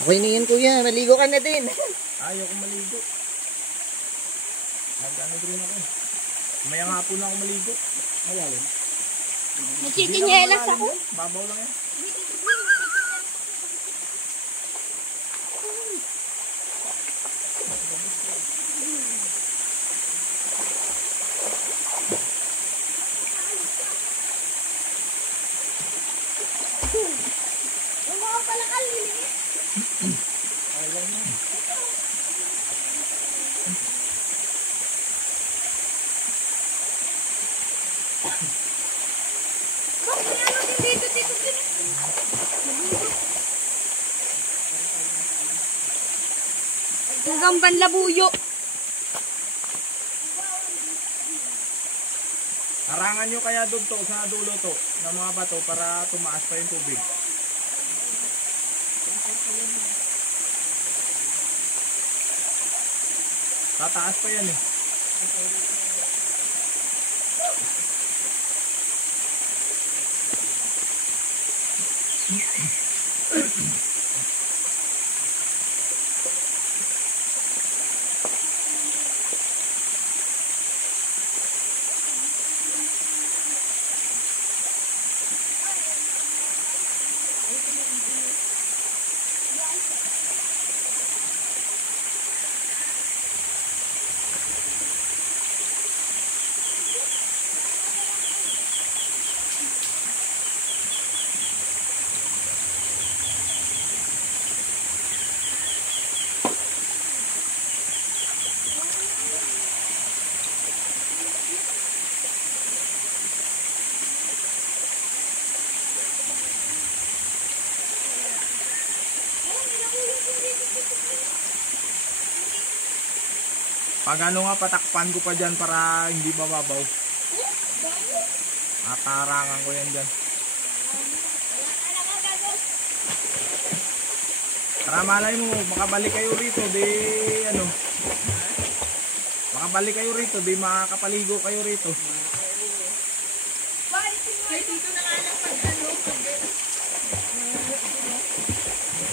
Okay na yan kuya, maligo ka na din. Ayaw kong maligo. Nag-ano rin ako. Maya nga po na ako maligo. Malalim. Nagsitinyelas ako. Babaw lang yan. Mga pala kaliliit. Ay lang yan. Hanggang Banlabuyo. Harangan nyo kaya doon to, sa dulo to, ng mga bato para tumaas pa yung tubig. Tataas pa yan eh. Pag ano nga, patakpan ko pa dyan para hindi mababaw. Atarangan ko yan dyan. Para malay mo, makabalik kayo rito, di ano. Makabalik kayo rito, di makakapaligo kayo rito. Ay, dito na nga lang pag ano,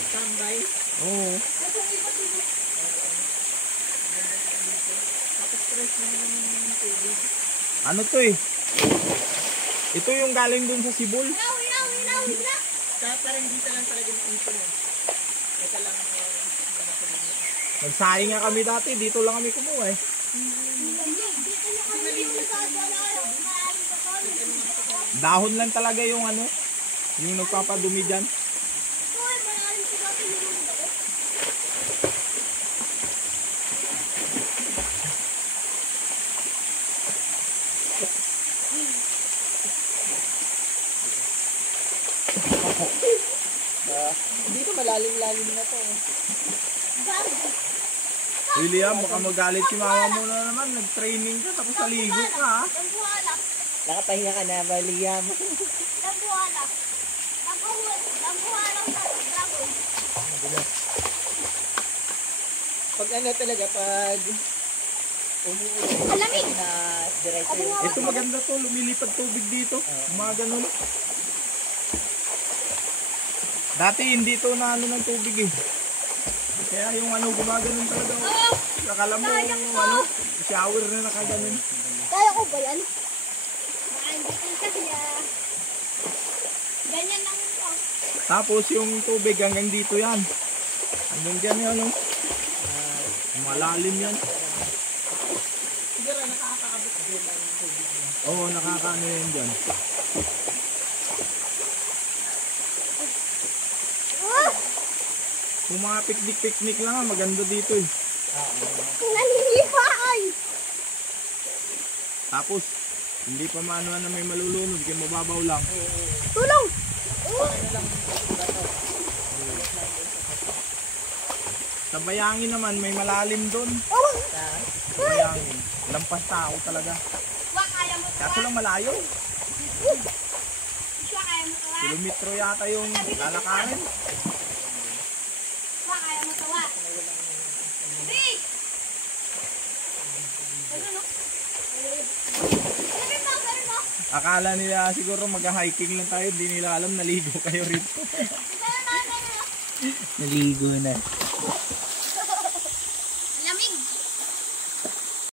tambay. Oo. Ano to eh? Ito yung galing dun sa Sibol. Parang dito lang talaga ng ito mo. Ito lang. Nagsaing nga kami dati, dito lang kami kumuha eh. Dahon lang talaga yung ano, yung nagpapadumi dyan. Dito malalim-lalim na to. William, baka magalit si mama mo na naman. Nag-training ka tapos naligo ka ha. Nakapahinga ka na, William. Pag ano talaga, pag umuulan Malamig. na diretso yung... Ito maganda to, lumilipad tubig dito. Mga ganun. Dati hindi to na ano ng tubig eh. Kaya yung ano gumaganon talaga. Akala mo ano, shower na nakaganon. Kaya ko ba yan? Hindi ko siya. Ganyan lang ito. Tapos yung tubig hanggang dito yan. Hanggang dyan yan ano. Malalim yan. Siguro nakakaabot din ang tubig niya. Oo, nakakaano yan dyan. Kung mga picnic lang, maganda dito eh. Nanilipay! Tapos, hindi pa maano na may malulunod, kaya mababaw lang. Tulong! Sa Bayangin naman, may malalim doon. Oh! Sa Bayangin. Lampas tao talaga. Wak, kaya mo to. Kaso lang malayo. Siya, kaya mo to. Kilometro yata yung lalakarin. Wak, kaya mo to. Wak. Hey! Ano, no? Sabi mo, sabi mo. Akala nila siguro mag-hiking lang tayo, hindi nila alam naligo kayo rito. Sabi mo, sabi mo. Naligo na. Lamig.